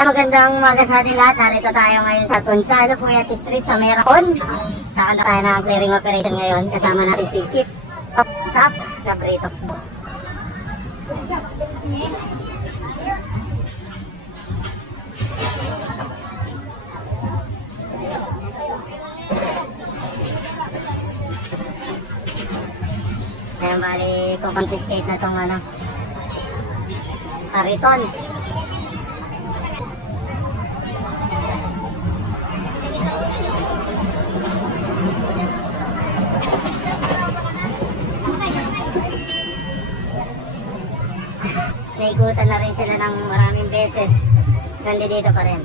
Eh, magandang umaga sa ating lahat. Narito tayo ngayon sa Gonzalo Puyat Street sa Meracon. Kakanta tayo ng clearing operation ngayon. Kasama natin si Chief of Staff Gabrito. Kaya bali, kukonfiscate na tong ano, Pariton. Naikutan na rin sila ng maraming beses. Nandito pa rin.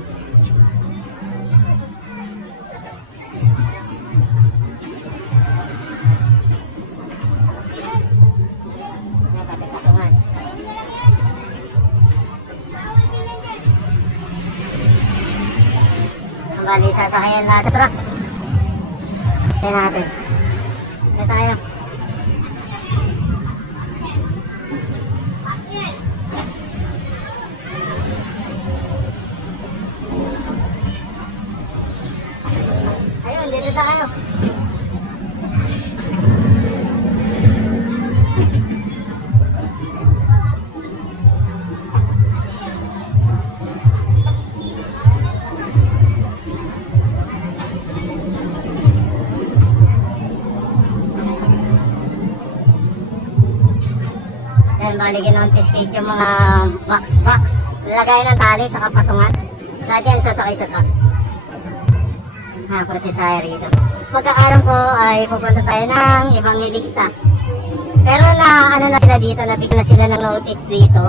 Bali, sasakayan natin. Tara. Tayo natin. Tayo tayo. Bali kinonfiscate yung mga box-box. Lagay ng tali sa kapatungan. Na dyan, sasakay sa truck. Ha, proceed tayo rito. Pagkakalam ko ay pupunta tayo ng ibang lista. Pero na ano na sila dito, nabigyan na sila ng notice dito.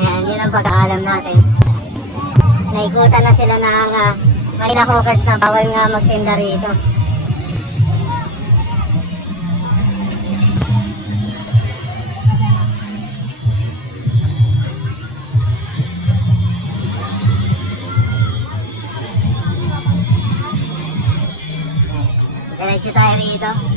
Ayan, yun ang pagkakalam natin. Naikutan na sila ng uh, Manila Hawkers na bawal nga magtinda rito. Tayo rito.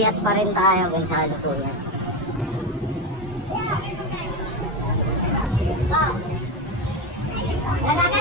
Puyat pa rin tayo, Gonzalo Puyat. Nagagalaw!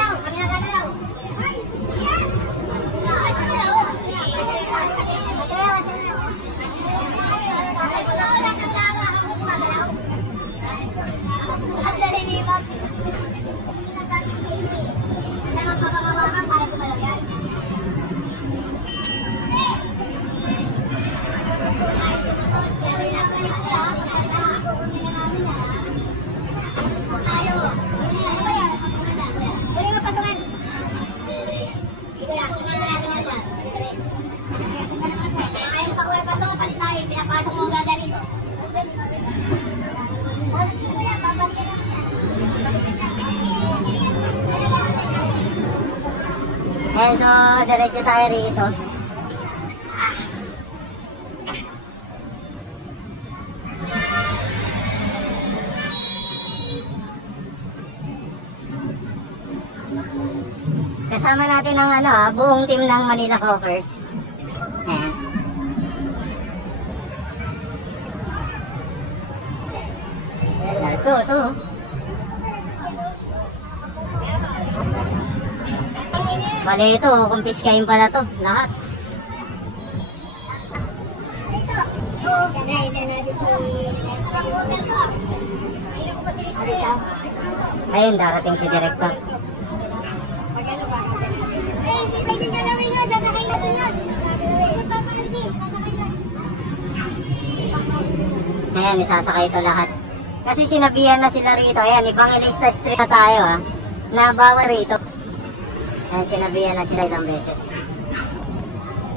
Ayan, so, diretso tayo rito. Kasama natin ang ano, ah, buong team ng Manila Hawkers. Ayan. Ayan, Ito, Bale ito, kumpiskain pala to, lahat. Ito natin si... Ayaw ko pa siya. Ayun, darating si Director. Natin. Ayan, isasakay ito lahat. Kasi sinabihan na sila rito. Ayan, Evangelista Street na tayo ah. Na bawal rito. Ayan, sinabihan na sila ilang beses.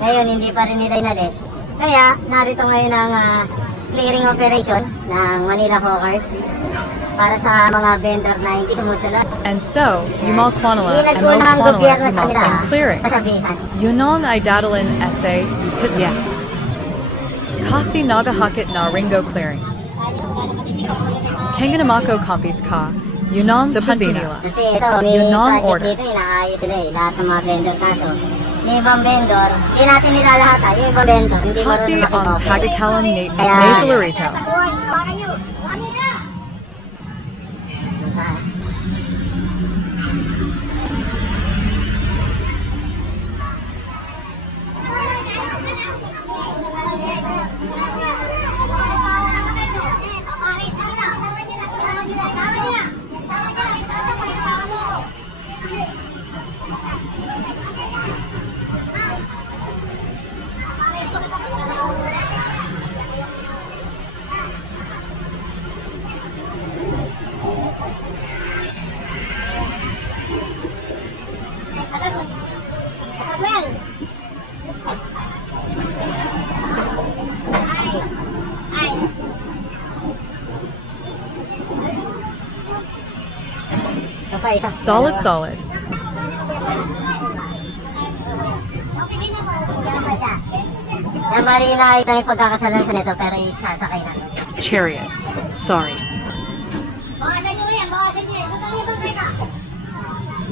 Ngayon, hindi pa rin nila inalis. Kaya, narito ngayon ang ah, clearing operation ng Manila Hawkers para sa mga vendor na hindi sumusunod. And so, Yumal Kwanala and Mo ng Kwanala gobyerno sa Yumal and clearing. Yunong Idadalin essay Yupisa. Kasi Nagahakit na Ringo clearing. Kanganamako Kompis Ka. Yunong Pantinila. Kasi ito, may Yun ang project order. dito, inaayos sila eh, lahat ng mga vendor. Kaso, yung ibang vendor, hindi natin nilalahatan. Yung ibang vendor, hindi marunong makipag Hagakalam Nate Kaya- Nasalarito. Well. Ito pa, isa. Solid, solid. Yan bali inaayos na yung pagkakasalan sa nito, pero isasakay na. Chariot. Sorry. Bawasan nyo yan, bawasan nyo yan. Tutang yung bangkay ka.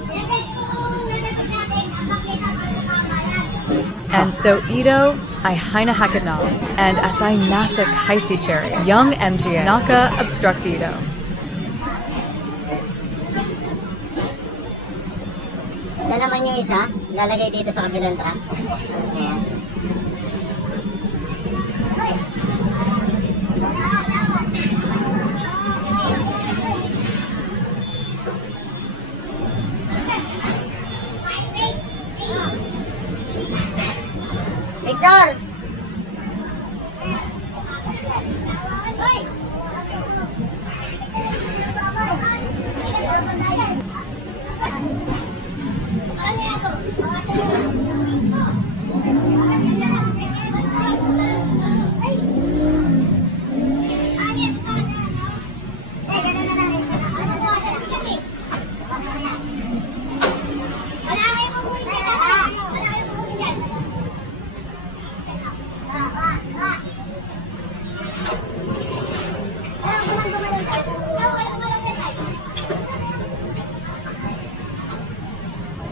Siyempre, kung nalapit natin, ang bangkay ka para sa pamayan. And so Ito, I Haina Hakana, and Asai Nasa Kaisi Cherry, Young MGA, Naka Obstruct Ito. Ito isa, lalagay dito sa kabilang truck. Ayan.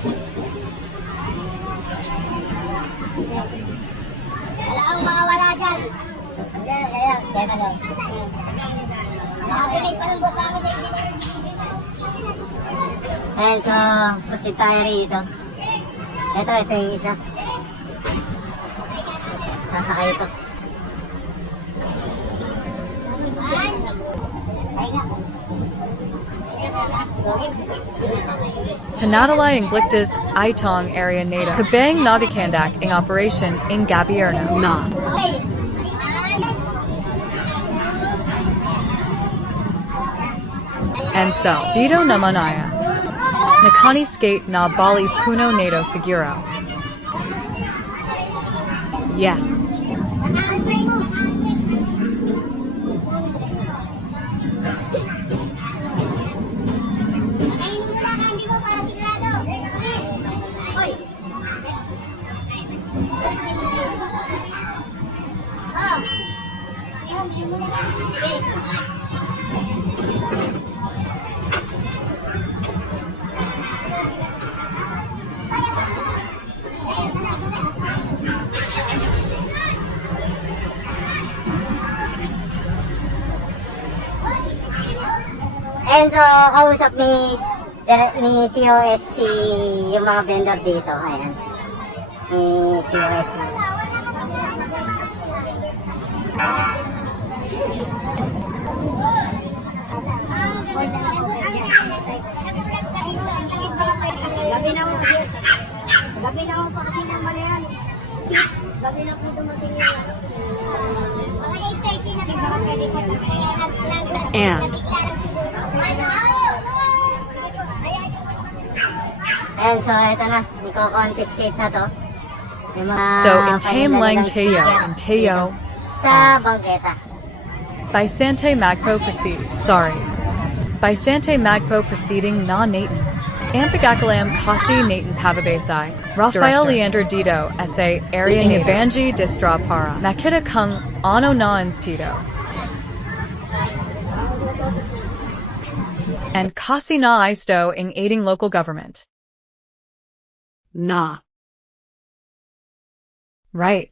Wala akong mga wala dyan. Ayan, ayan, ayan na lang. Nakagulit pa ng boss namin sa engineer. Ayan, so, proceed tayo rito. Ito, ito yung isa. Sasakay ito. Ay, Panadalai and Glictas Aitong area NATO. Kabang Navikandak in operation in Gabierno. Na. Okay. And so, Dito Namanaya. Nakani skate na Bali Puno NATO Siguro. Yeah. And so, kausap ni, ni COS si yung mga vendor dito. Ayan. Ni COS. Si. Gabi na ako. Gabi na ako pa kasi naman yan. Gabi na po dumating yung. Mga 8.30 na baka pwede ko And And so, ito na. Iko-confiscate na to. So in kanilang Lang Teo and Teo Sa bangketa. By Sante Magpo proceed. Sorry. By Sante Magpo proceeding na Nathan. Ampagakalam Kasi Nathan Pavabasai. Rafael Leander Dito Essay Area Nivanji Distra Para. Makita Kung Ano Naans Tito. And Kasi Na Isto in aiding local government. Na. Right.